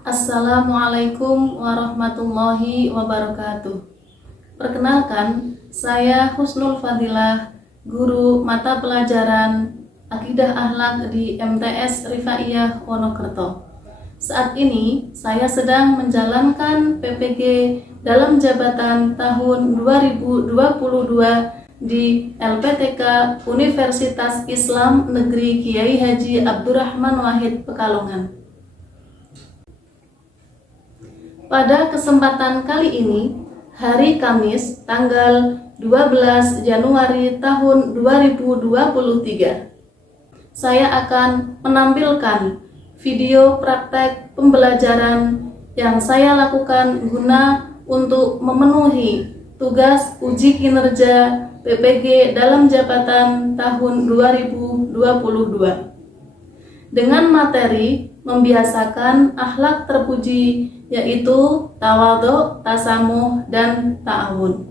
Assalamualaikum warahmatullahi wabarakatuh. Perkenalkan, saya Husnul Fadilah, guru mata pelajaran Akidah Akhlak di MTS Rifaiyah Wonokerto. Saat ini saya sedang menjalankan PPG dalam jabatan tahun 2022 di LPTK Universitas Islam Negeri Kiai Haji Abdurrahman Wahid Pekalongan. Pada kesempatan kali ini, hari Kamis tanggal 12 Januari tahun 2023, saya akan menampilkan video praktek pembelajaran yang saya lakukan guna untuk memenuhi tugas uji kinerja PPG dalam jabatan tahun 2022 dengan materi membiasakan akhlak terpuji, yaitu tawadhu, tasamuh, dan ta'awun.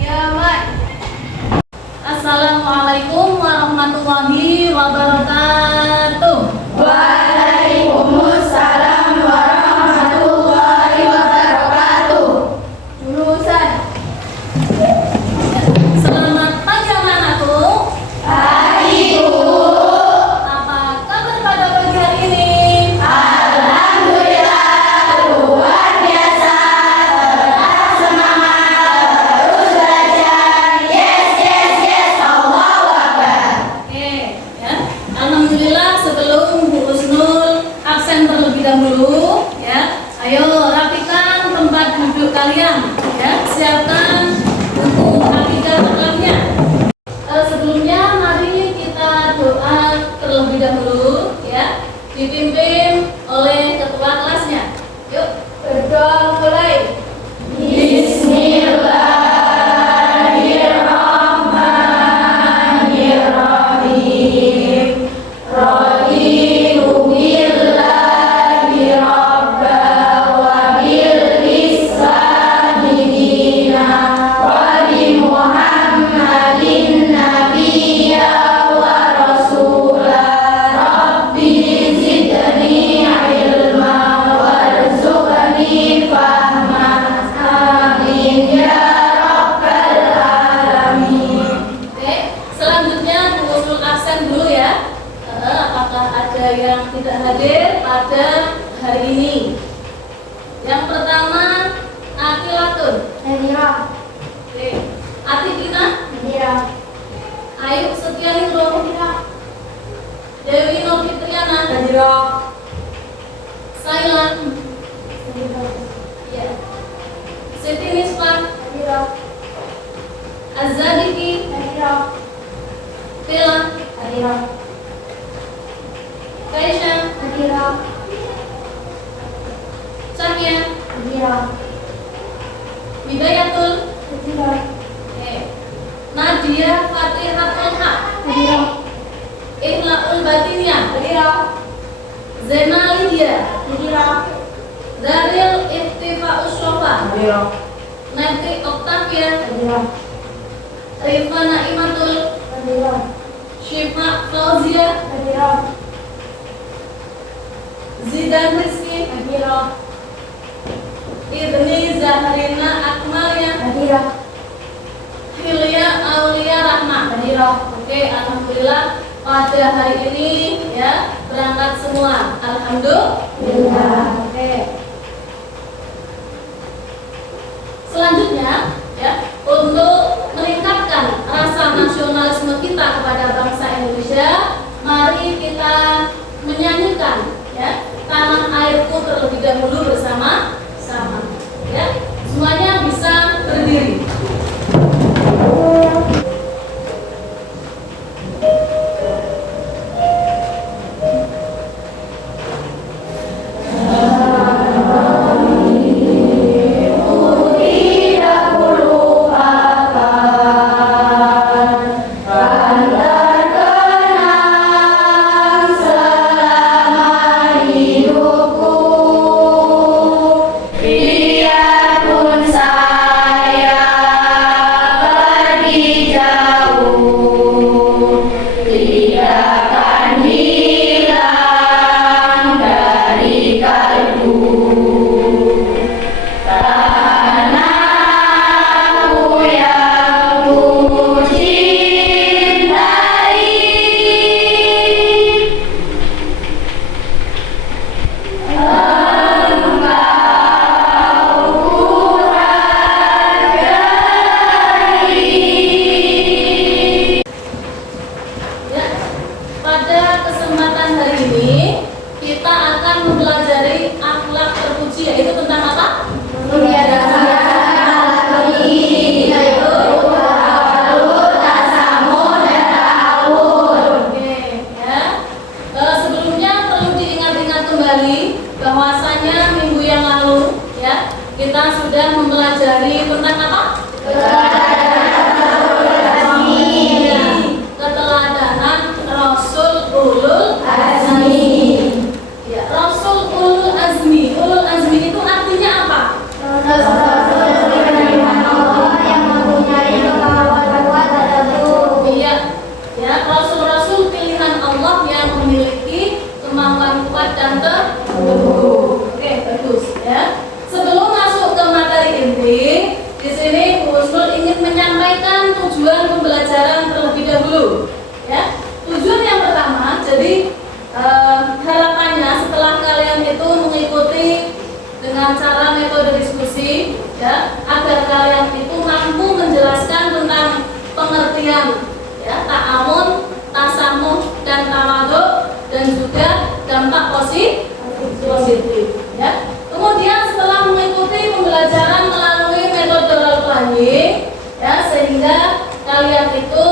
Ya, Mak. Assalamualaikum warahmatullahi wabarakatuh. Waalaikumsalam warahmatullahi wabarakatuh. Jurusan. Selamat pagi anak-anakku. Pagi, Bu. Apa kabar pada pagi hari ini? Alhamdulillah luar biasa. Tetap semangat, terus belajar. Yes, Allahu Akbar. Oke, ya. Alhamdulillah, sebelum Bu Husnul absen terlebih dahulu, ya. Ayo rapikan tempat duduk kalian, ya. Siapkan buku akidah akhlaknya. Sebelumnya mari kita doa terlebih dahulu, ya. Dipimpin oleh ketua kelasnya. Yuk, berdoa mulai. Bismillahirrahmanirrahim. Raditu billahi rabba wa bil islami dina wa bi Muhammadin nabiyya wa rasula. Rabbi zidni ilma warzuqni fahma. Amin ya rabbal alamin. Oke, selanjutnya Bu Husnul absen dulu ya. Apakah ada yang tidak hadir pada hari ini? Yang pertama, Akilatun. Hadira, Oke. Atikina, hadira, Ayu Setianingrum, Dewi Nur Fitriana, hadira, Sailan, hadira, ya. Siti Nispa, hadira, Azadiki, hadira, Bella, hadira, Kaisha, hadira, Sakia, hadira, Bidayatul, hadira, Oke. Nadia Fatihatul Haq, hadira, Ikhlaul Batiniyah, hadira, Zena Lydia, hadira, Daril Iftifa'us Sofa, hadira, Nanti Octavia, hadira, Rifana Imatul, hadira, Syifa Fauzia, hadira, Zidan Rizki, hadira, Idni Zahrina Akmalya, hadira, Hilya Aulia Rahma. hadira. Oke, alhamdulillah pada hari ini ya berangkat semua. Alhamdulillah. Oke. Selanjutnya ya, untuk meningkatkan rasa nasionalisme kita kepada bangsa Indonesia, mari kita menyanyikan ya Tanah Airku terlebih dahulu bersama-sama. Ya, semuanya bisa berdiri. Uriya tujuan pembelajaran terlebih dahulu. Ya, tujuan yang pertama, jadi harapannya setelah kalian itu mengikuti dengan cara metode diskusi, ya, agar kalian itu mampu menjelaskan tentang pengertian, ya, ta'awun, tasamuh, dan tawadhu, dan juga dampak positif, ya. Kemudian setelah mengikuti pembelajaran melalui metode role playing, ya, sehingga kalian itu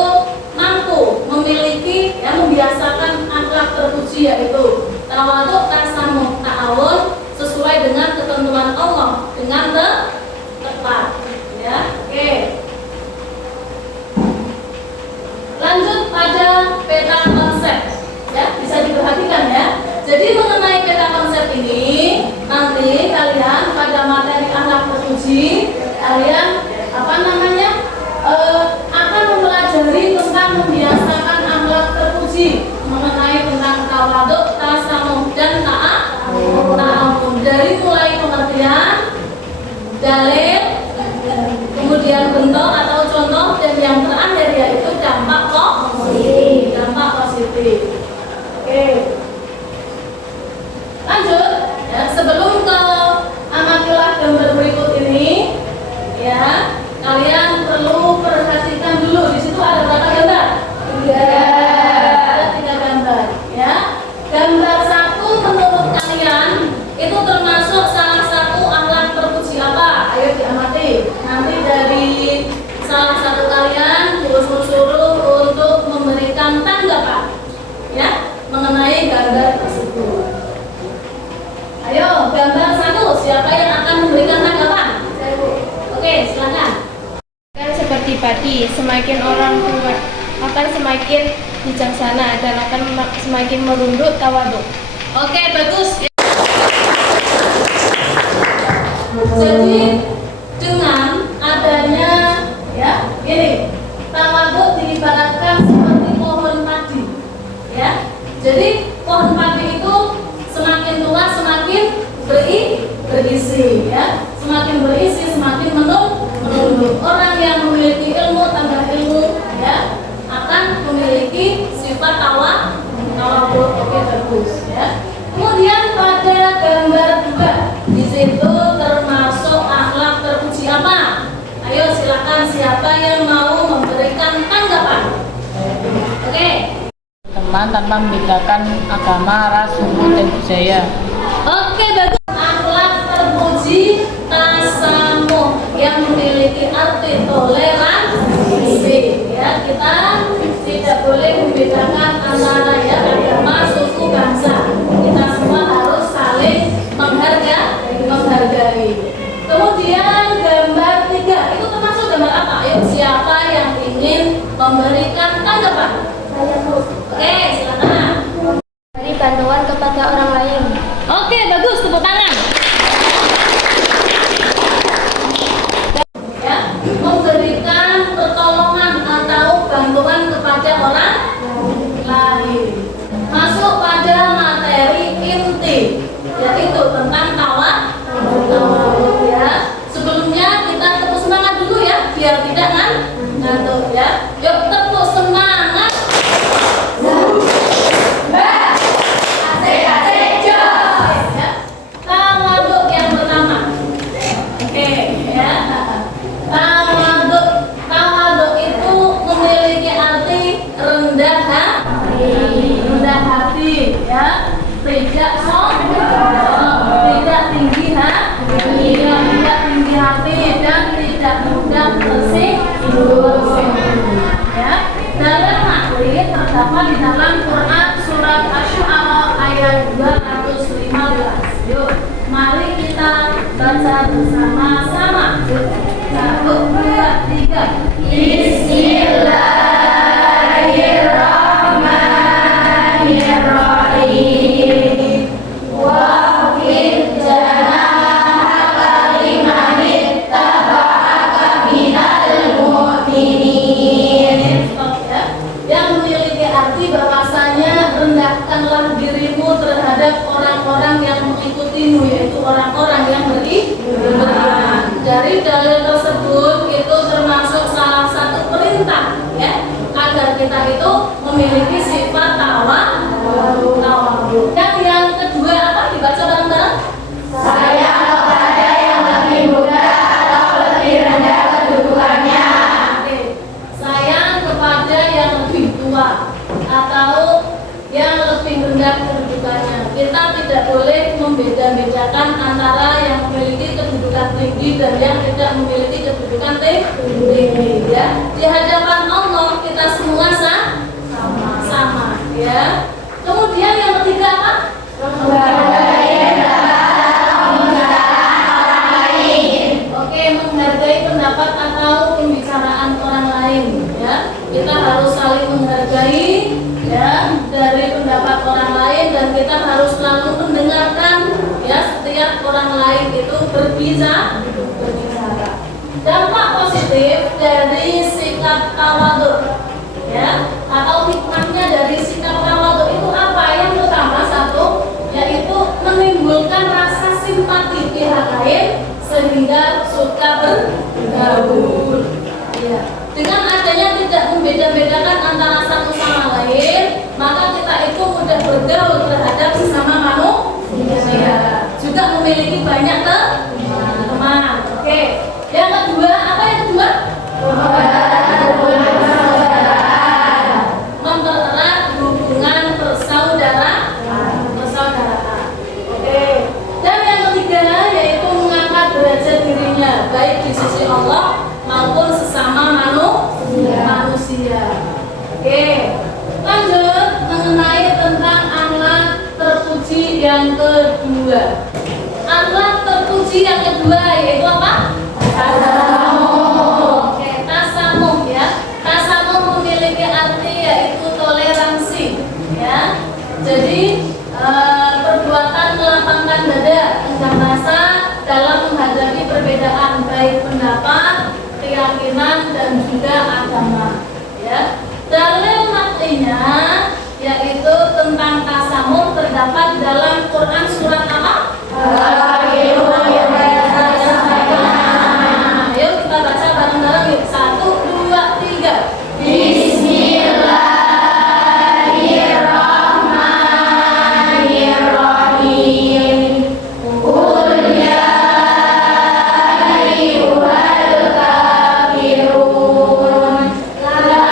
mampu memiliki, ya, membiasakan akhlak terpuji, yaitu tawadhu, tasamuh, ta'awun sesuai dengan ketentuan Allah dengan tepat, ya. Oke. Lanjut pada peta konsep, ya, bisa diperhatikan ya. Jadi mengenai peta konsep ini, nanti kalian pada materi akhlak terpuji, kalian akan mempelajari tentang membiasakan akhlak terpuji, mengenai tentang tawadhu, tasamuh, dan ta'awun, dari mulai pengertian, dalil, kemudian bentuk atau contoh, dan yang terakhir yaitu dampak positif. Oke. Lanjut, ya, sebelum ke amatilah gambar berikut ini, ya, kalian perlu perhatikan dulu. Di situ ada berapa gambar? Ada 3 gambar, ya. Gambar 1 menurut kalian itu termasuk salah satu akhlak terpuji apa? Ayo diamati. Nanti dari salah satu kalian suruh untuk memberikan tanggapan, ya, mengenai gambar tersebut. Ayo, gambar 1, siapa yang akan memberikan tanggapan? Oke, silakan. Kan seperti padi, semakin orang tua akan semakin bijaksana dan akan semakin merunduk tawadhu. Oke, bagus. Jadi dengan adanya, ya, ini tawadhu diibaratkan seperti pohon padi, ya. Jadi pohon padi itu semakin tua semakin berisi, ya. Semakin berisi semakin menunduk. Orang yang memiliki ilmu tambah ilmu, ya, akan memiliki sifat tawadhu. Oke, bagus, ya. Kemudian pada gambar 2, di situ termasuk akhlak terpuji apa? Ayo silakan, siapa yang mau memberikan tanggapan? Oke. Teman tanpa membedakan agama, ras, suku, dan budaya. Oke, bagus. Akhlak terpuji tasamuh yang memiliki arti toleransi, ya. Kita tidak boleh membedakan antara, ya, agama, suku, bangsa. Kita semua harus saling menghargai. Kemudian gambar 3 itu termasuk gambar apa? Ayo, siapa yang ingin memberikan tanggapan? Oke, silakan. Beri bantuan kepada orang lain. Oke, bagus, tepuk tangan. Ya, memberikan pertolongan atau bantuan kepada orang lain. Masuk pada materi inti, yaitu tentang tawadhu, ya. Sebelumnya kita tepuk semangat dulu, ya, biar tidak ngantuk, ya. Yuk, tepuk semangat. Ya. membeda-bedakan antara yang memiliki kedudukan tinggi dan yang tidak memiliki kedudukan tinggi. Ya, di hadapan Allah kita semua sama. Ya. Kemudian yang ketiga apa? Oke, menghargai pendapat atau pembicaraan orang lain. Ya, kita harus saling menghargai ya dari pendapat orang lain dan kita harus selalu mendengarkan ya setiap orang lain itu berbicara. Dampak positif dari sikap tawadhu ya atau hikmahnya dari sikap tawadhu itu apa? Yang pertama satu yaitu menimbulkan rasa simpati pihak lain sehingga suka bergaul. Ya. Dengan adanya tidak membeda-bedakan antara satu sama lain, maka kita itu mudah bergaul terhadap sesama manusia. Juga memiliki banyak teman. Oke. Yang kedua, apa yang kedua? Mempererat hubungan persaudaraan. Oke. Dan yang ketiga yaitu mengangkat derajat dirinya baik di sisi Allah maupun sesama manusia. Oke. Lanjut mengenai tentang akhlak terpuji yang kedua. Akhlak terpuji yang kedua yaitu apa? Tasamuh. Oke, tasamuh ya. Tasamuh memiliki arti yaitu toleransi ya. Jadi perbuatan melapangkan dada, enggan rasa dalam menghadapi perbedaan baik pendapat, keyakinan dan juga agama. Ya, dalil naklinya yaitu tentang tasamuh terdapat dalam Quran surat apa? Ayo kita baca bareng-bareng yuk. 1, 2, 3. Bismillahirrahmanirrahim. Qul ya ayyuhal kafirun la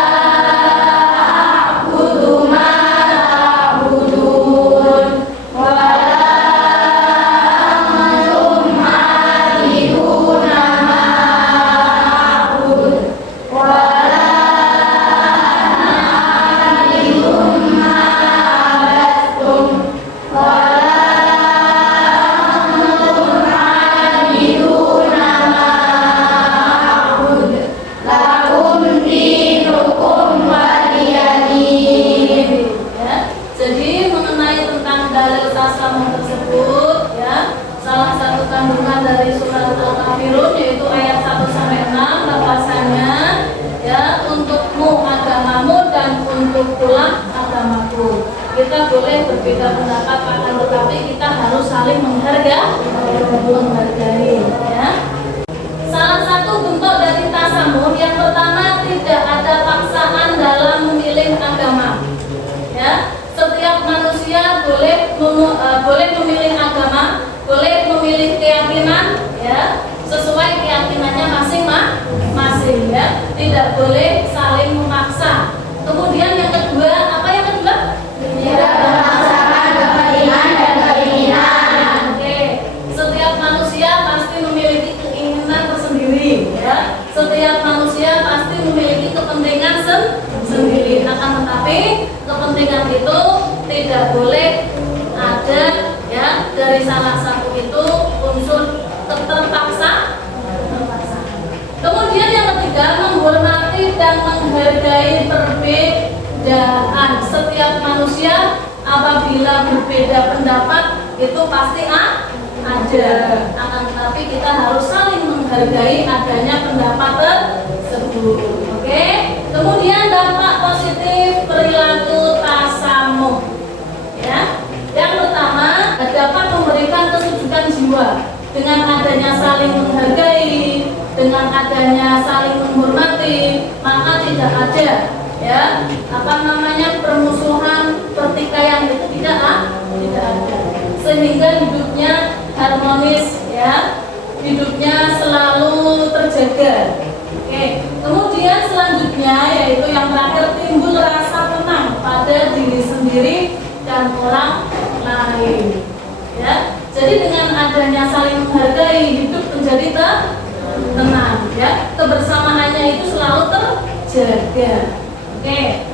a'budu ma ta'budun wa la antum 'abiduna ma a'bud wa la ana 'abidun ma 'abadtum wa la antum 'abiduna ma a'bud lakum dinukum waliyadin. Ya, jadi mengenai tentang dalil tasamuh tersebut ya, salah satu kandungan dari surat Al-Kafirun yaitu ayat 1 sampai 6 bahwasanya ya untukmu agamamu dan untuk pula agamaku. Kita boleh berbeda pendapat akan tetapi kita harus saling menghargai ya. Salah satu bentuk dari tasamuh yang pertama tidak ada paksaan dalam memilih agama. Ya, setiap manusia boleh memilih agama, boleh memilih keyakinan, ya, sesuai keyakinannya masing-masing, ya. Tidak boleh saling memaksa. Kemudian yang kedua, apa yang kedua? Tidak memaksakan kepentingan dan keinginan. Oke, setiap manusia pasti memiliki keinginan tersendiri, ya. Setiap manusia pasti memiliki kepentingan sendiri. Akan tetapi kepentingan itu tidak boleh ada ya dari salah satu itu unsur keterpaksaan. Kemudian yang ketiga, menghormati dan menghargai perbedaan. Setiap manusia apabila berbeda pendapat itu pasti ada. Akan tetapi kita harus saling menghargai adanya pendapat tersebut. Oke. Kemudian dampak positif perilaku tasamuh. Ya. Yang pertama, dapat memberikan kesejukan jiwa dengan adanya saling menghargai, dengan adanya saling menghormati, maka tidak ada ya permusuhan, pertikaian itu tidak ada. Sehingga hidupnya harmonis ya. Hidupnya selalu terjaga. Oke. Kemudian selanjutnya yaitu yang terakhir, timbul rasa tenang pada diri sendiri dan orang lain. Ya. Jadi dengan adanya saling menghargai, hidup menjadi tenang, ya. Kebersamaannya itu selalu terjaga. Oke.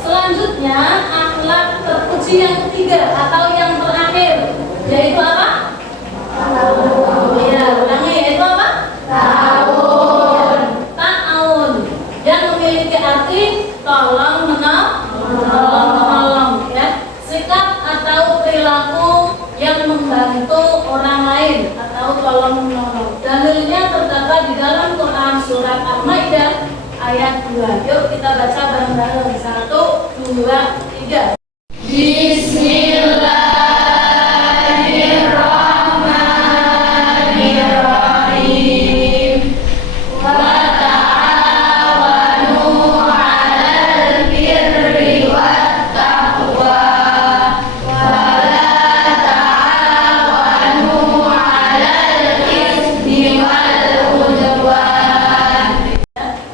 Selanjutnya akhlak terpuji yang ketiga atau yang terakhir, yaitu apa? Ya, ulangi, yaitu apa? Ta'awun, yang memiliki arti tolong menolong, ya. Sikap atau perilaku yang membantu orang lain atau tolong menolong. Dalilnya terdapat di dalam Quran surat Al-Maidah ayat 2. Yuk kita baca bareng-bareng. 1, 2, 3. Bismillahirrahmanirrahim. Wa ta'awanu 'alal birri wat taqwa wa la ta'awanu 'alal itsmi wal udwan.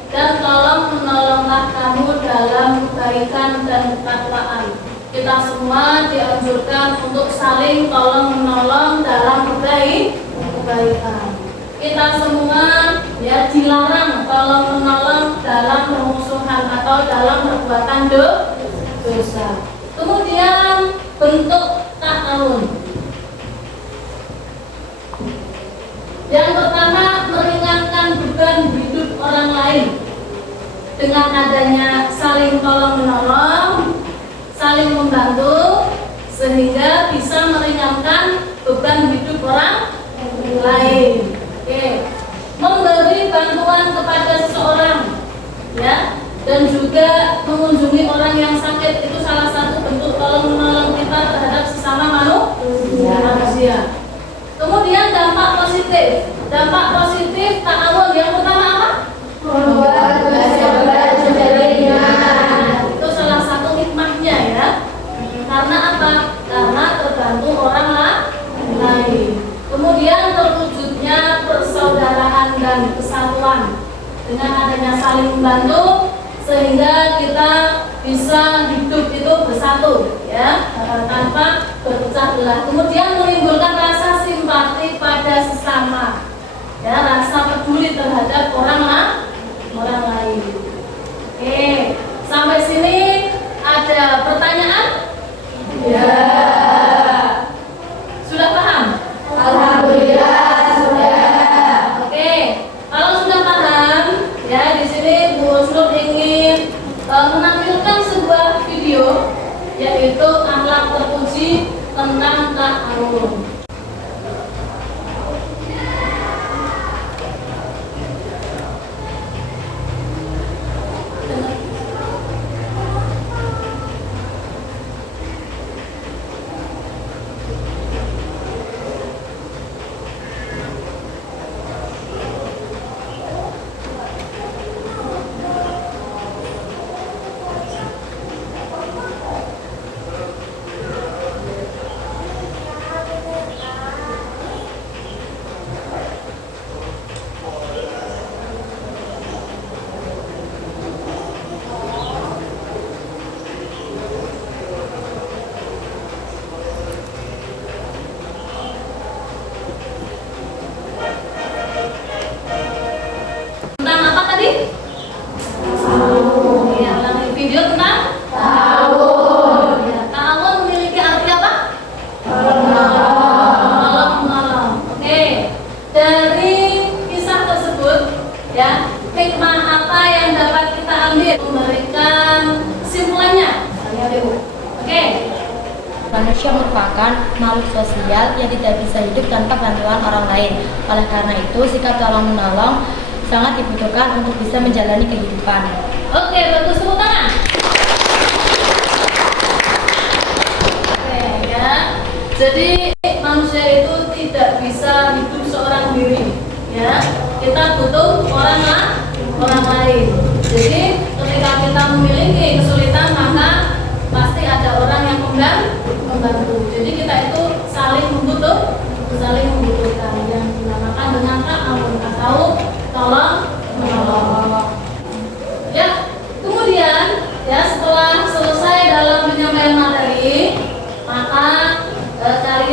Dan tolong menolonglah kamu dalam kebaikan dan ketakwaan. Kita semua dianjurkan untuk saling tolong menolong dalam kebaikan. Kita semua ya dilarang tolong menolong dalam permusuhan atau dalam perbuatan dosa. Kemudian bentuk ta'awun. Yang pertama, meringankan beban hidup orang lain dengan adanya saling tolong menolong, saling membantu, sehingga bisa meringankan beban hidup orang lain. Oke. Memberi bantuan kepada seseorang, ya, dan juga mengunjungi orang yang sakit itu salah satu bentuk tolong menolong kita terhadap sesama manusia. Kemudian dampak positif ta'awun yang pertama apa? Itu salah satu hikmahnya, ya. Karena apa? Karena terbantu orang lain. Kemudian terwujudnya persaudaraan dan kesatuan dengan adanya saling membantu, sehingga kita bisa hidup itu bersatu, ya, tanpa berpecah belah. Kemudian menimbulkan rasa simpati pada sesama, ya, rasa peduli terhadap orang lain. Oke, sampai sini ada pertanyaan? Ya. Sudah paham? Alhamdulillah sudah. Oke, kalau sudah paham, ya, di sini Bu Husnul ingin menampilkan sebuah video, yaitu akhlak terpuji tentang ta'awun. Tentang apa tadi? Ya, ulangi video tentang ta'awun. Ya, ta'awun memiliki arti apa? Menolong. Oke. Dari kisah tersebut, ya, hikmah apa yang dapat kita ambil? Memberikan kesimpulannya. Oke. Manusia merupakan makhluk sosial yang tidak bisa hidup tanpa bantuan orang lain. Oleh karena itu, sikap tolong menolong sangat dibutuhkan untuk bisa menjalani kehidupan. Oke, bagus, tepuk tangan. Oke, ya. Jadi manusia itu tidak bisa hidup seorang diri, ya. Kita butuh orang lain. Jadi ketika kita memiliki kesulitan, maka pasti ada orang yang membantu. Jadi kita itu saling membutuhkan, yang dinamakan dengan ta'awun atau tolong menolong. Ya, kemudian, ya, setelah selesai dalam penyampaian materi, maka kalian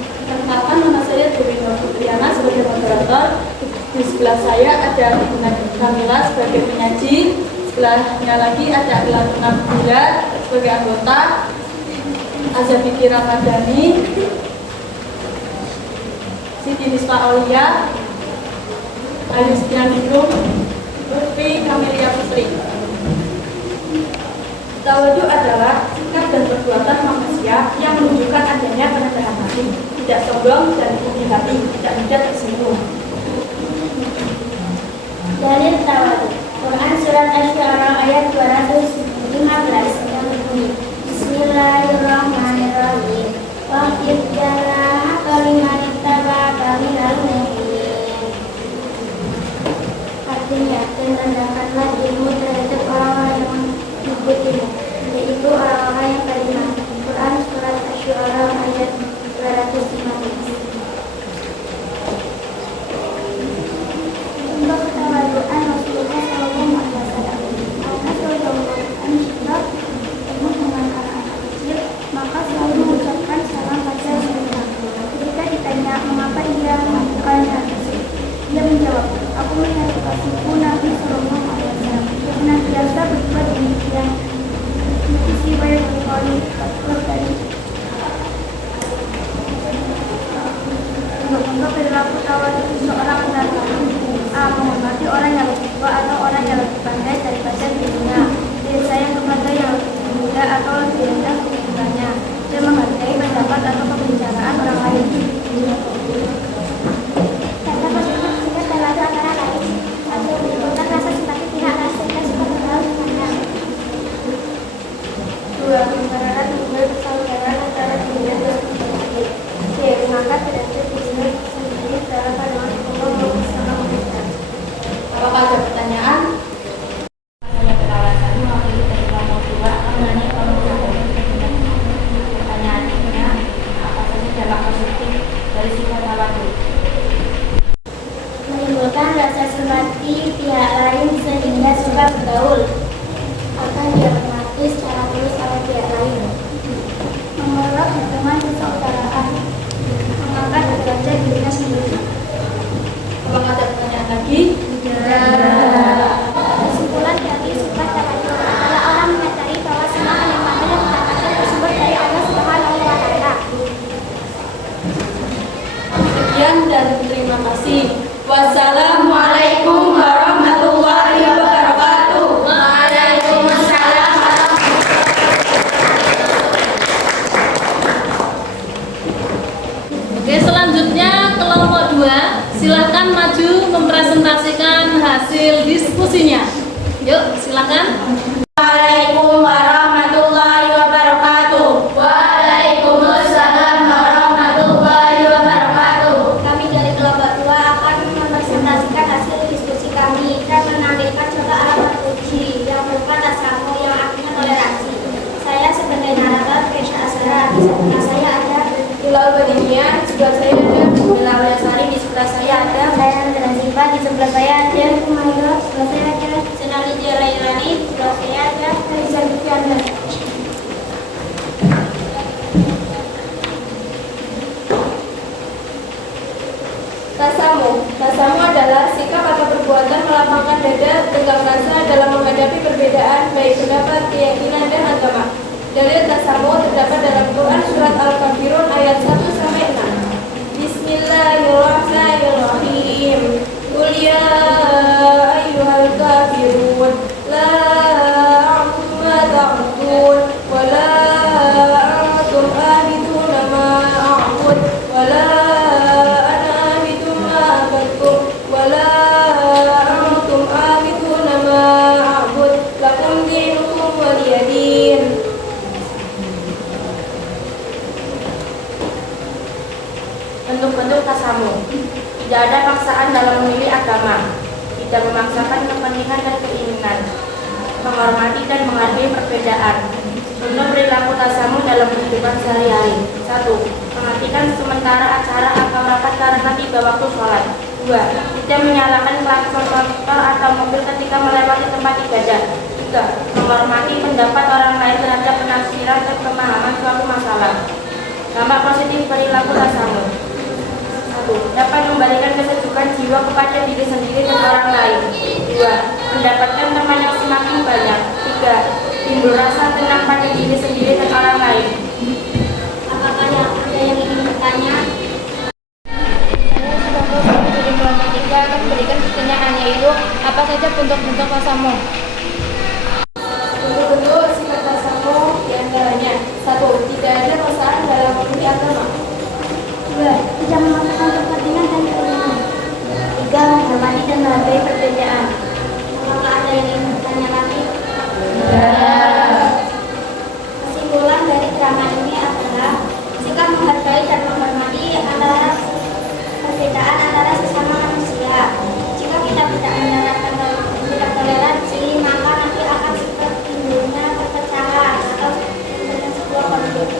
Perkenalkan, nama saya Dewi Nur Fitriana sebagai moderator. Di sebelah saya ada Ibu Nadia Kamila sebagai penyaji. Sebelahnya lagi ada Ilatuna Bila sebagai anggota, Azabiki Ramadhani, Siti Nispa Aulia, Alistian Ningrum, Lutfi Kamelia Putri. Tawadu adalah sikap dan perbuatan manusia yang menunjukkan adanya kerendahan hati, tidak sombong dan tinggi hati, tidak mudah tersinggung. Dalil tawadu. Quran surat Asy-Syu'ara ayat 215 yang berbunyi Bismillahirrahmanirrahim. Waqif janaha kalimat tabaka minal mu'minin. Artinya, dan rendahkanlah dirimu terhadap orang-orang yang mengikutimu, yaitu orang-orang yang beriman. Quran surat Asy-Syu'ara ayat 215. Untuk ketawaduan Rasulullah SAW, Al-Nasr Yawmul Anshidab, temuh dengan anak-anak kecil, maka selalu mengucapkan salam pada mereka. Ketika ditanya mengapa ia melakukan hal tersebut, ia menjawab, aku melihat kekasihku Nabi SAW yang senantiasa berbuat demikian. Itu sih banyak sekali dari untuk perilaku tawadu seorang pendatang. A. Menghormati orang yang lebih tua atau orang yang lebih pandai daripada dirinya. B. Sayang kepada yang lebih muda atau lebih rendah kedudukannya. C. Menghargai pendapat atau pembicaraan orang lain. Tanda positif sifat tawadu antara lain satu, menimbulkan rasa simpati pihak lain sehingga suka bergaul dengannya. Dua. Memperharap hubungan persaudaraan antara dirinya dan sekitarnya. C. Mengangkat derajat dirinya sendiri dalam pandangan Allah maupun sama mereka. Apakah ada pertanyaan? Saya beralasan mewakili dari kelompok 2 mengenai kelompok 1. Pertanyaannya, apa saja dampak positif dari sifat tawadu? Menimbulkan rasa simpati pihak lain sehingga suka bergaul. Akan dihormati secara tulus oleh pihak lain. Mengelola hubungan persaudaraan. Mengangkat derajat dirinya sendiri. Apakah ada pertanyaan lagi? Kesimpulan dari sifat tawadu adalah orang menyadari bahwa semua kenikmatan yang didapatkan tersebut dari Allah Subhanahu wa Ta'ala. Sekian dan terima kasih. Wassalamualaikum warahmatullahi wabarakatuh. Waalaikumsalam. Oke, selanjutnya kelompok 2, silahkan maju mempresentasikan hasil diskusinya. Yuk, silahkan. Assalamualaikum warahmatullahi wabarakatuh. Waalaikumsalam warahmatullahi wabarakatuh. Kami dari kelompok 2 akan mempresentasikan hasil diskusi kami dan menampilkan coba alat uji yang berupa tasamu yang artinya toleransi. Saya sebagai narator Kesha Azhara, di sebelah saya ada Hilal Badinian, di sebelah saya ada Bella Wulasari, di sebelah saya ada saya Nandra Ziva, di sebelah saya ada Kumaila, di sebelah saya ada Senali Jalailani, di sebelah saya ada Reza Dukianda. Tasamu adalah sikap atau perbuatan melapangkan dada, tegang rasa dalam menghadapi perbedaan baik pendapat, keyakinan, dan agama. Dalil tasamu terdapat dalam Quran surat Al-Kafirun ayat 1-6. Bismillahirrahmanirrahim. Qul ya ayyuhal kafirun la a'budu ma ta'budun wa la antum abiduna ma a'bud wa la ana abidu ma abadtum wa la antum abiduna ma a'bud lakum dinukum waliyadin. Bentuk-bentuk tasamu. Tidak ada paksaan dalam memilih agama, tidak memaksakan kepentingan dan keinginan, menghormati dan menghargai perbedaan. Bentuk perilaku tasamu dalam kehidupan sehari-hari. 1. Menghentikan sementara acara atau rapat karena tiba waktu sholat. 2. Tidak menyalakan klakson motor atau mobil ketika melewati tempat ibadah. 3. Menghormati pendapat orang lain terhadap penafsiran dan pemahaman suatu masalah. Dampak positif perilaku rasamu. 1. Dapat memberikan kesejukan jiwa kepada diri sendiri dan orang lain. 2. Mendapatkan teman yang semakin banyak. 3. Timbul rasa tenang pada diri sendiri dan orang lain. Apakah ada yang ingin bertanya? Jadi kelompok 3 akan memberikan pertanyaan, yaitu apa saja bentuk-bentuk rasamu? Bentuk-bentuk sifat rasamu diantaranya: 1. Tidak ada paksaan dalam memilih agama. 2. Tidak memaksakan kepentingan dan keinginan. 3. Menghormati dan menghargai perbedaan. Apakah ada yang ingin bertanya lagi? Ya. Kesimpulan dari drama ini adalah sikap menghargai dan menghormati antara perbedaan antara sesama manusia. Jika kita tidak menerapkan sikap toleransi, maka nanti akan timbulnya perpecahan atau timbulnya sebuah konflik.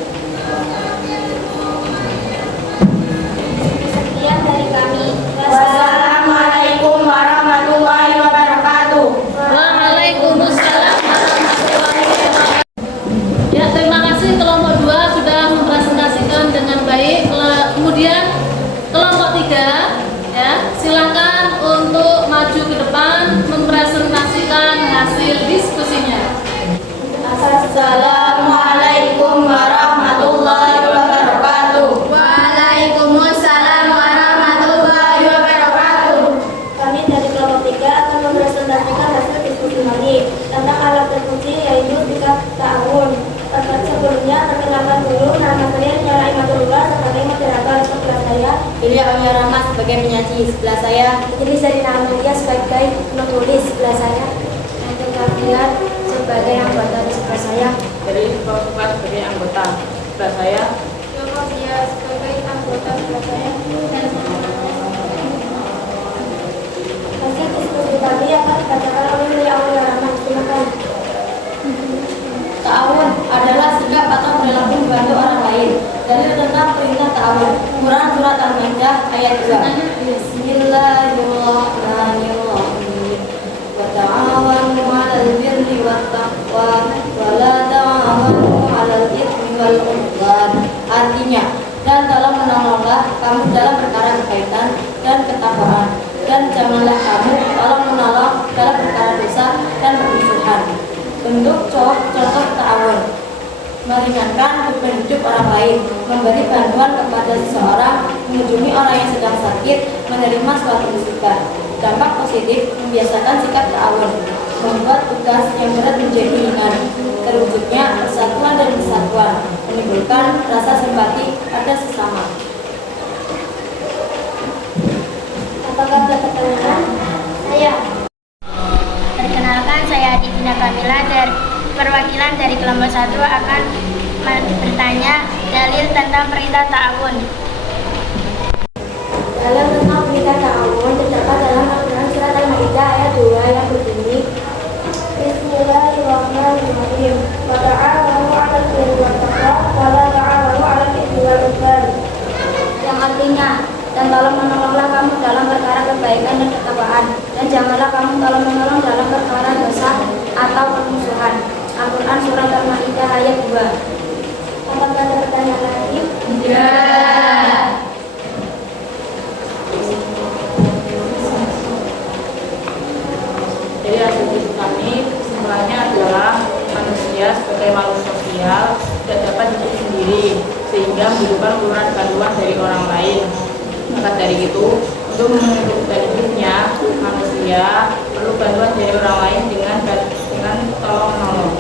Sekian dari kami. Wassalamualaikum warahmatullahi wabarakatuh. Waalaikumsalam warahmatullahi wabarakatuh. Ya, terima kasih kelompok 2 sudah mempresentasikan dengan baik. Kemudian kelompok 3 ya, silakan untuk maju ke depan mempresentasikan hasil diskusinya. Assalamualaikum warahmatullahi wabarakatuh. Waalaikumsalam warahmatullahi wabarakatuh. Kami dari kelompok 3 akan mempresentasikan hasil diskusi kami tentang alat terpuji, yaitu sikap ta'awun. Sebelumnya perkenalkan dulu, nama saya Nyala Imatullah sebagai moderator. Sebelah saya Ilya Aulia Rahma sebagai penyaji. Sebelah saya Idris Zarina Amelia sebagai penulis. Sebelah saya Andrew Kafian sebagai anggota. Sebelah saya Dari Bapak sebagai anggota. Sebelah saya Yoko Dia sebagai anggota. Sebelah saya dan hasil diskusi kami akan dibacakan oleh Ilya Aulia Rahma. Silakan. ta'awun adalah sikap atau perilaku membantu orang lain. Dalil tentang perintah ta'awun. Quran surat Al-Maidah ayat 2. Bismillahirrahmanirrahim. Wa ta'awanu 'alal birri wat taqwa wa la ta'awanu 'alal itsmi wal 'udwan. Artinya, dan tolong menolonglah kamu dalam perkara kebaikan dan ketakwaan, dan janganlah kamu tolong menolong dalam perkara dosa dan permusuhan. Bentuk contoh ta'awun: meringankan beban hidup orang lain, memberi bantuan kepada seseorang, mengunjungi orang yang sedang sakit, menerima suatu musibah. Dampak positif: membiasakan sikap ta'awun, membuat tugas yang berat menjadi ringan, terwujudnya persatuan dan kesatuan, menimbulkan rasa simpati pada sesama. Apakah ada pertanyaan? Saya. Perkenalkan, saya Adina Kamila dari perwakilan dari kelompok 1 akan bertanya dalil tentang perintah ta'awun. Dalil tentang perintah ta'awun terdapat dalam Al-Quran surat Al-Maidah ayat 2 yang berbunyi: Bismillahirrahmanirrahim. Wa ta'awanu 'alal birri wat taqwa wa la ta'awanu 'alal itsmi wal 'udwan. Yang artinya, dan tolong menolonglah kamu dalam perkara kebaikan dan ketakwaan, dan janganlah kamu tolong menolong dalam perkara dosa atau permusuhan. Al-Quran surat Al-Maidah ayat 2. Apakah ada pertanyaan lagi? Ya. Jadi hasil diskusi kami kesimpulannya adalah manusia sebagai makhluk sosial tidak dapat hidup sendiri sehingga membutuhkan uluran bantuan dari orang lain. Maka dari itu, untuk memenuhi kebutuhan hidupnya, manusia perlu bantuan dari orang lain dengan tolong menolong.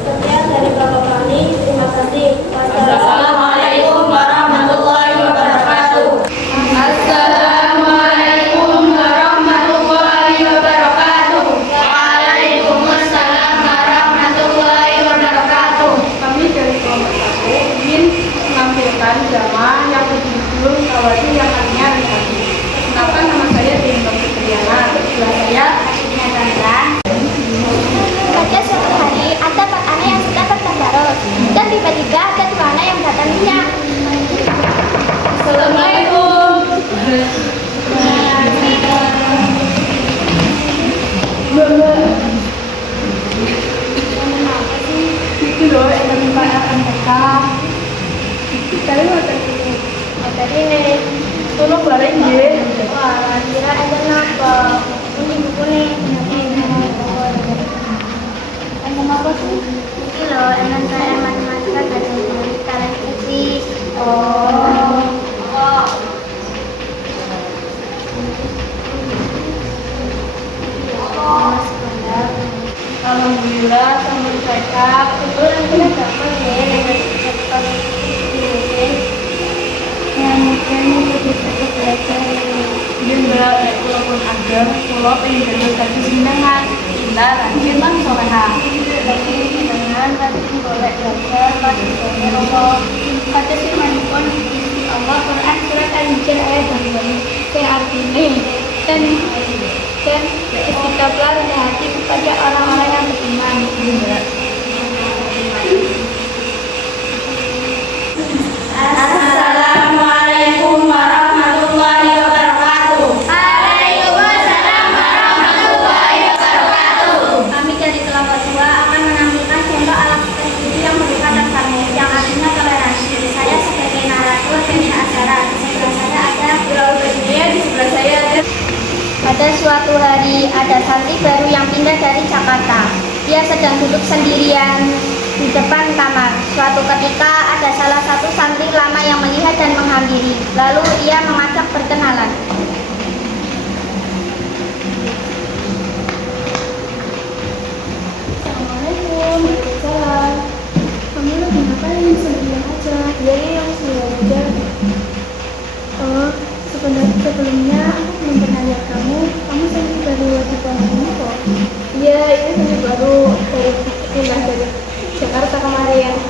Sekian dari kelompok kami. Terima kasih. Assalamualaikum warahmatullahi wabarakatuh. Assalamualaikum warahmatullahi wabarakatuh. Waalaikumsalam warahmatullahi wabarakatuh. Kami dari kelompok 1 ingin menampilkan drama yang berjudul Kawati yang artinya Rihati. Kenapa nama saya Dinda Fitria? Tolong balik nggih. Wah, kira ada napa? Ini buku nih. Ada apa sih? Ini loh, enak saya matematika dari kalian isi. Oh. Alhamdulillah sambil cekap. Itu yang gampang ya, dengan cepat mungkin. Ya mungkin lebih cepat belajar. Iya mbak, walaupun ada, kalau pengen belajar tadi sinangan, kita rajin bang soleha. Lagi dengan tadi boleh belajar pada boleh Allah. Kata si manipun Allah Quran surat Al-Hijr ayat 2 yang artinya dan bersikaplah rendah hati kepada orang-orang yang beriman. Assalamualaikum warahmatullahi wabarakatuh. Waalaikumsalam warahmatullahi wabarakatuh. Kami dari kelompok 2 akan menampilkan contoh alat studi yang berupa tasamu yang artinya toleransi. Saya sebagai narator Kesha Asara. Di sebelah saya ada Di sebelah saya ada. Pada suatu hari ada santri baru yang pindah dari Jakarta. Dia sedang duduk sendirian di depan kamar. Suatu ketika ada salah satu santri lama yang melihat dan menghampiri. Lalu ia mengajak berkenalan. Assalamualaikum. Waalaikumsalam. Kamu lagi ngapain? Sendirian aja. Iya yang sendirian aja. Oh, sebelumnya aku belum pernah lihat kamu. Kamu sendiri baru di kelas ini kok. Iya, ini sendiri baru pindah dari Jakarta kemarin.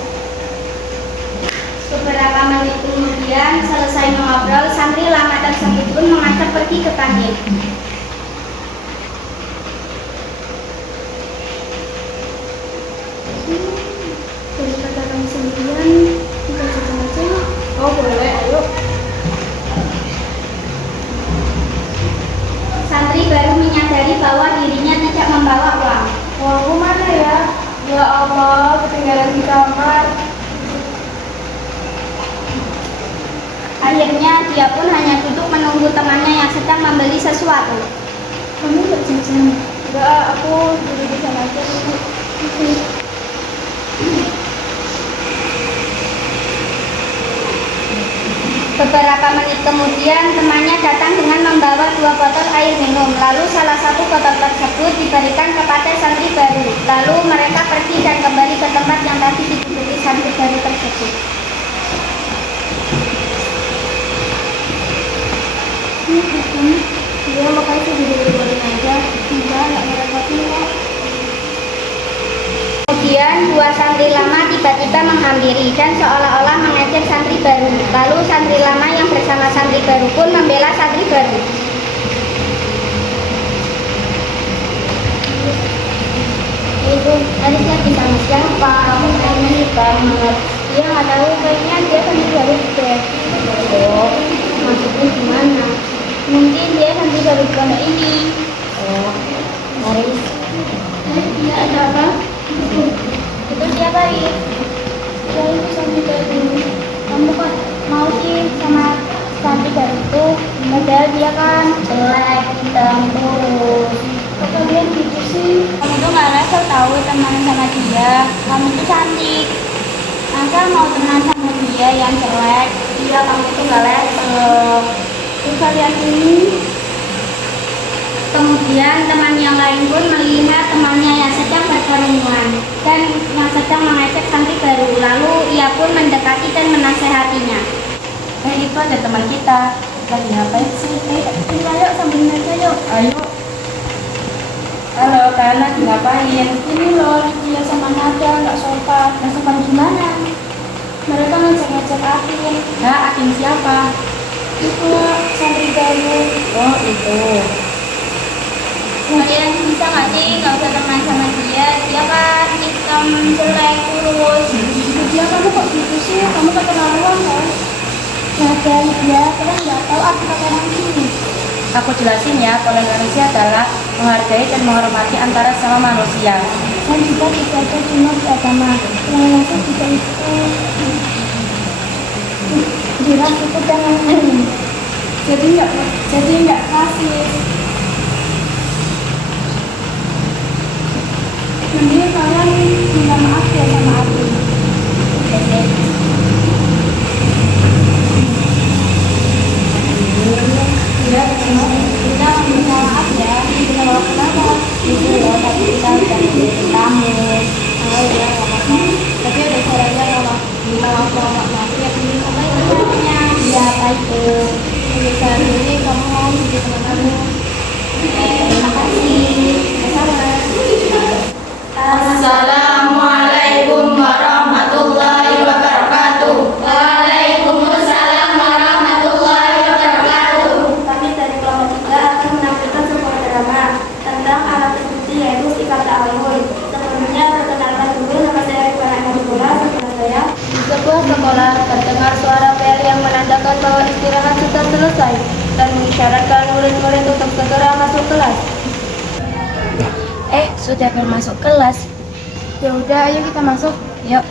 Beberapa menit kemudian selesai mengobrol, santri lama tersebut pun mengajak pergi ke kantin. Daripada kamu sendirian, kita jalan aja yuk. Oh boleh, ayo. Santri baru menyadari bahwa dirinya tidak membawa uang. Uangku mana ya? Ya Allah, ketinggalan di kamar. Akhirnya dia pun hanya duduk menunggu temannya yang sedang membeli sesuatu. Kamu nggak jajan? Enggak, aku duduk di sana aja dulu. Beberapa menit kemudian temannya datang dengan membawa 2 botol air minum. Lalu salah satu botol tersebut diberikan kepada santri baru. Lalu mereka pergi dan kembali ke tempat yang tadi diduduki santri baru tersebut. Iya, makanya duduk-dudukin aja. Enggak ngerepotin kok. Kemudian 2 santri lama tiba-tiba menghampiri dan seolah-olah mengejek santri baru. Lalu santri lama yang bersama santri baru pun membela santri baru. Ibu, tadi saya bisa sama siapa? Aku kayaknya nih banget. Dia nggak tahu, kayaknya dia sendiri baru deh. Oh, maksudnya gimana? Mungkin dia santri baru di pondok ini. Oh, Haris. Iya, ada apa? Itu dia Baris. Ya itu santri baru. Kamu kok mau sih sama santri baru itu? Padahal dia kan jelek, hitam, kurus. Kok kalian gitu sih? Kamu tuh nggak level tahu teman sama dia. Kamu tuh cantik. Masa mau teman sama dia yang jelek? Iya, kamu tuh nggak level. Terus kalian ini Kemudian teman yang lain pun melihat temannya yang sedang berkerumun dan yang sedang mengecek santri baru. Lalu ia pun mendekati dan menasehatinya. Itu ada teman kita. Lagi ngapain sih? ayo sambil aja yuk. Ayo. Halo, kalian lagi ngapain? Ini loh, dia sama Nada nggak sopan. Nggak sopan gimana? Mereka ngajak-ngajak Akin. Nah, Akin siapa? Itu santri baru. Oh, itu. Kalian bisa nggak sih nggak usah teman sama dia? Dia kan hitam, jelek, kurus. Dia kamu kok gitu sih? Kamu keterlaluan kan? Nada dia, kalian nggak tahu apa orang ini. Aku jelasin ya, toleransi adalah menghargai dan menghormati antara sama manusia. Dan juga tidak ada cuma beragama. Toleransi juga itu. Jiran itu dan lain-lain. jadi nggak kasih. Mending kalian minta maaf ya sama aku. Ya, kita minta maaf ya. Kita mau kenapa? Itu ya, tapi kita udah jadi tamu. Oh ya, nggak apa-apa. Tapi ada caranya kalau minta maaf ya. Apa itu caranya? Ya, apa itu? Saat ini kamu mau jadi teman kamu. Terima kasih. Sama-sama. Assalamualaikum warahmatullahi wabarakatuh. Waalaikumsalam warahmatullahi wabarakatuh. Kami dari kelompok 3 akan menampilkan sebuah drama tentang alat terpuji yaitu sikap ta'awun. Sebelumnya perkenalkan dulu, nama saya Rifana Najibullah. Sebelah saya Di sebuah sekolah terdengar suara bel yang menandakan bahwa istirahat sudah selesai dan mengisyaratkan murid-murid untuk segera masuk kelas. Sudah masuk kelas. ya udah, ayo kita masuk. Yuk.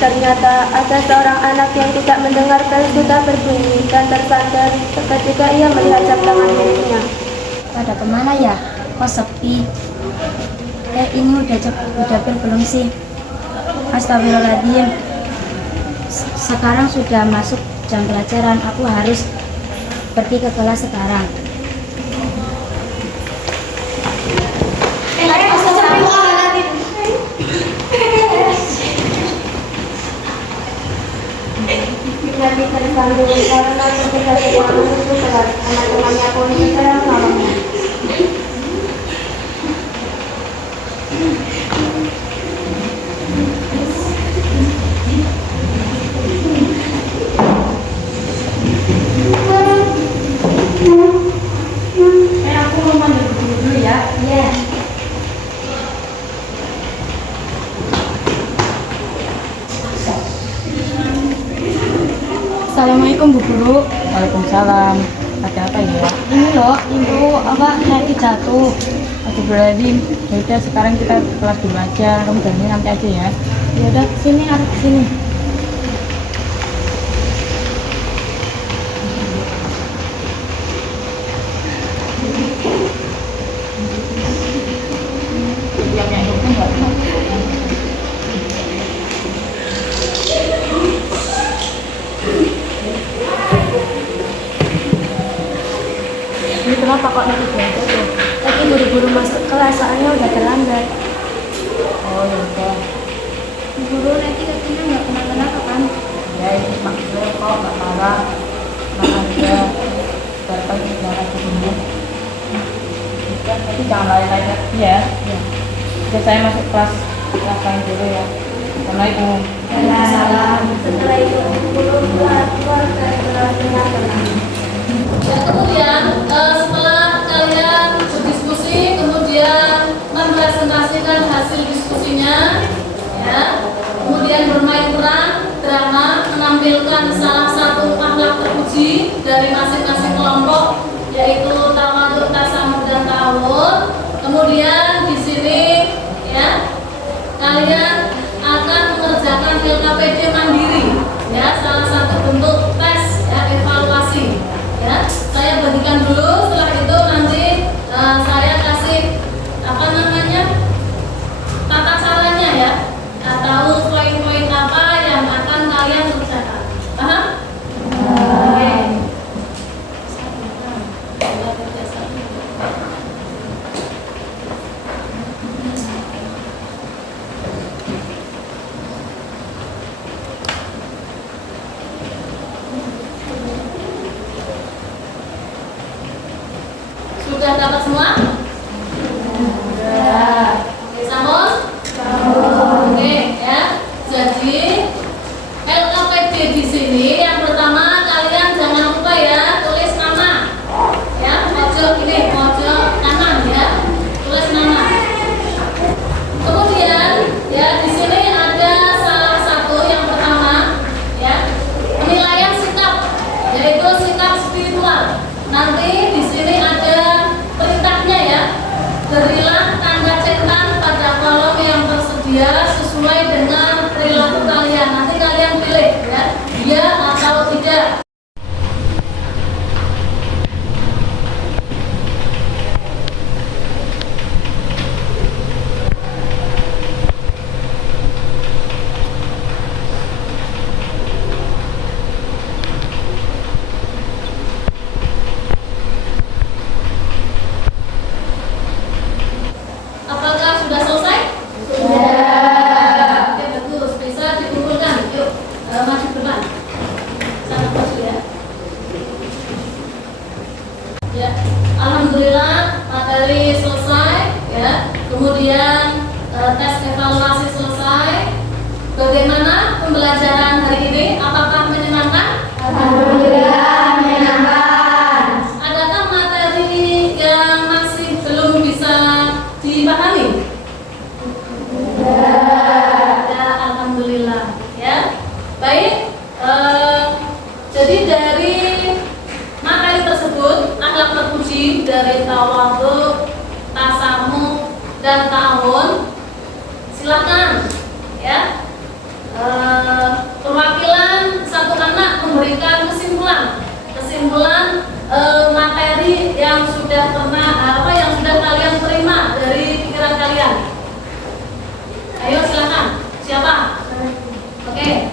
Ternyata ada seorang anak yang tidak mendengar bel sudah berbunyi dan tersadar ketika ia melihat jam tangan miliknya. Pada kemana ya? Kok sepi? Ini udah bel belum sih? Astagfirullahaladzim. Sekarang sudah masuk jam pelajaran. Aku harus pergi ke kelas sekarang. Nanti terpanggil karena ketika saya masuk ke kelas, teman-temannya pun segera menolongnya. Aku mau mandi dulu ya. Iya. Assalamualaikum Bu Guru. Waalaikumsalam. Ada apa ya? Ini loh, Ibu nanti jatuh. Astagfirullahaladzim. Ya udah, sekarang kita kelas dulu aja. Kamu jalannya nanti aja ya. Ya udah, sini harus sini. Ini kenapa kok nanti jatuh? Lagi buru-buru masuk kelas, soalnya udah terlambat. Oh ya udah. Guru, nanti katanya nggak kenapa-kenapa kan? Ya ini maksudnya kok nggak marah. Tenang aja. Dapat istirahat dulu. Tapi jangan lari-lari lagi ya. Oke, saya masuk kelas lain dulu ya. Assalamualaikum. Salam. Setelah itu guru keluar dari kelasnya tenang. Ya, kemudian setelah kalian berdiskusi, kemudian mempresentasikan hasil diskusinya, ya, kemudian bermain peran drama menampilkan salah satu akhlak terpuji dari masing-masing kelompok, yaitu tawadhu, tasamuh, dan ta'awun. Kemudian di sini, ya, kalian akan mengerjakan LKPD mandiri, ya, salah satu bentuk tes, ya, evaluasi. Ya, saya bagikan dulu, setelah itu nanti saya kasih apa namanya tata caranya ya, tahu poin-poin apa yang akan kalian kerjakan. Paham? Oke. Sudah dapat semua? Sudah. Oke, Samus? Oke, ya. Jadi LKPD di sini yang pertama kalian jangan lupa ya tulis nama. Ya, pojok ini, pojok kanan ya. Tulis nama. Kemudian ya di sini ada salah satu yang pertama ya penilaian sikap, yaitu sikap spiritual. Nanti di sini Berilah tanda centang pada kolom yang tersedia sesuai dengan perilaku kalian. Nanti kalian pilih ya, iya atau tidak. Apakah sudah selesai? Sudah. Oke, bagus. Bisa dikumpulkan. Yuk, maju ke depan. Sana maju ya. Ya, alhamdulillah materi selesai ya. Kemudian tes evaluasi selesai. Bagaimana pembelajaran hari ini? Apakah menyenangkan? Alhamdulillah menyenangkan. Adakah materi yang masih belum bisa dipahami? Ya, alhamdulillah ya. Baik, jadi dari materi tersebut akhlak terpuji dari tawadhu, tasamuh dan ta'awun. Silakan ya. Perwakilan satu anak memberikan kesimpulan materi yang sudah yang sudah kalian terima dari pikiran kalian. Ayo silakan. Siapa? Oke.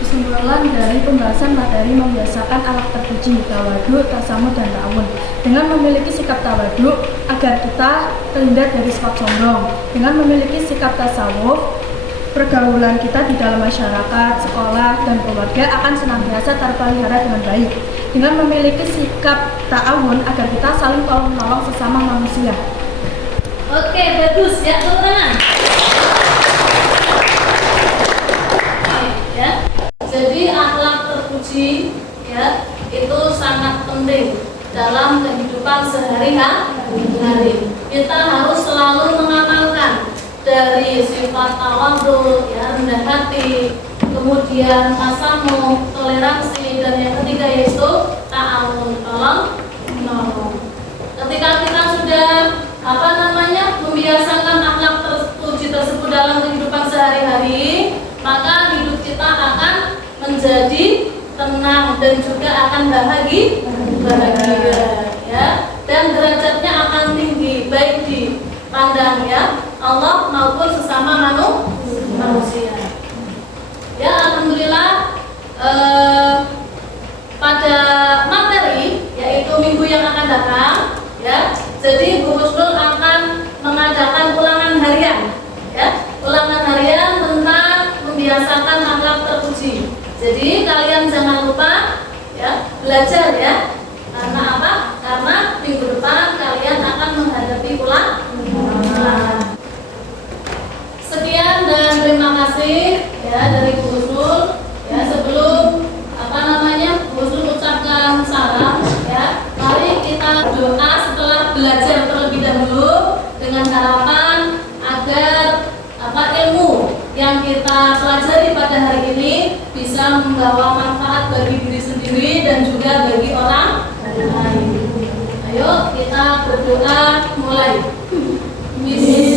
Kesimpulan dari pembahasan materi membiasakan akhlak terpuji, tawadhu, tasamuh dan ta'awun. Dengan memiliki sikap tawadhu agar kita terhindar dari sifat sombong. Dengan memiliki sikap tasawuf, pergaulan kita di dalam masyarakat, sekolah, dan keluarga akan senantiasa terpelihara dengan baik. Dengan memiliki sikap ta'awun agar kita saling tolong-menolong sesama manusia. Oke, bagus ya, tepuk tangan. Ya. Jadi akhlak terpuji ya itu sangat penting dalam kehidupan sehari-hari. Kita harus selalu mengamalkan dari sifat tawadhu, ya, rendah hati, kemudian tasamuh, toleransi, dan yang ketiga yaitu ta'awun, tolong menolong. Ketika kita sudah membiasakan akhlak terpuji tersebut dalam kehidupan sehari-hari, maka hidup kita akan menjadi tenang dan juga akan bahagia ya, dan derajatnya akan tinggi baik di pandang ya Allah maupun sesama manusia. Ya, alhamdulillah pada materi yaitu minggu yang akan datang ya. Jadi Bu Husnul akan mengadakan ulangan harian ya, ulangan harian tentang membiasakan akhlak terpuji. Jadi kalian jangan lupa ya belajar ya. Karena apa? Karena minggu depan kalian akan menghadapi ulangan. Sekian dan terima kasih ya dari Bu Husnul. Ya, sebelum Bu Husnul ucapkan salam ya. Mari kita doa setelah belajar terlebih dahulu dengan harapan agar ilmu yang kita pelajari pada hari ini bisa membawa manfaat bagi diri sendiri dan juga bagi orang lain. Ayo kita berdoa mulai. Bismillah.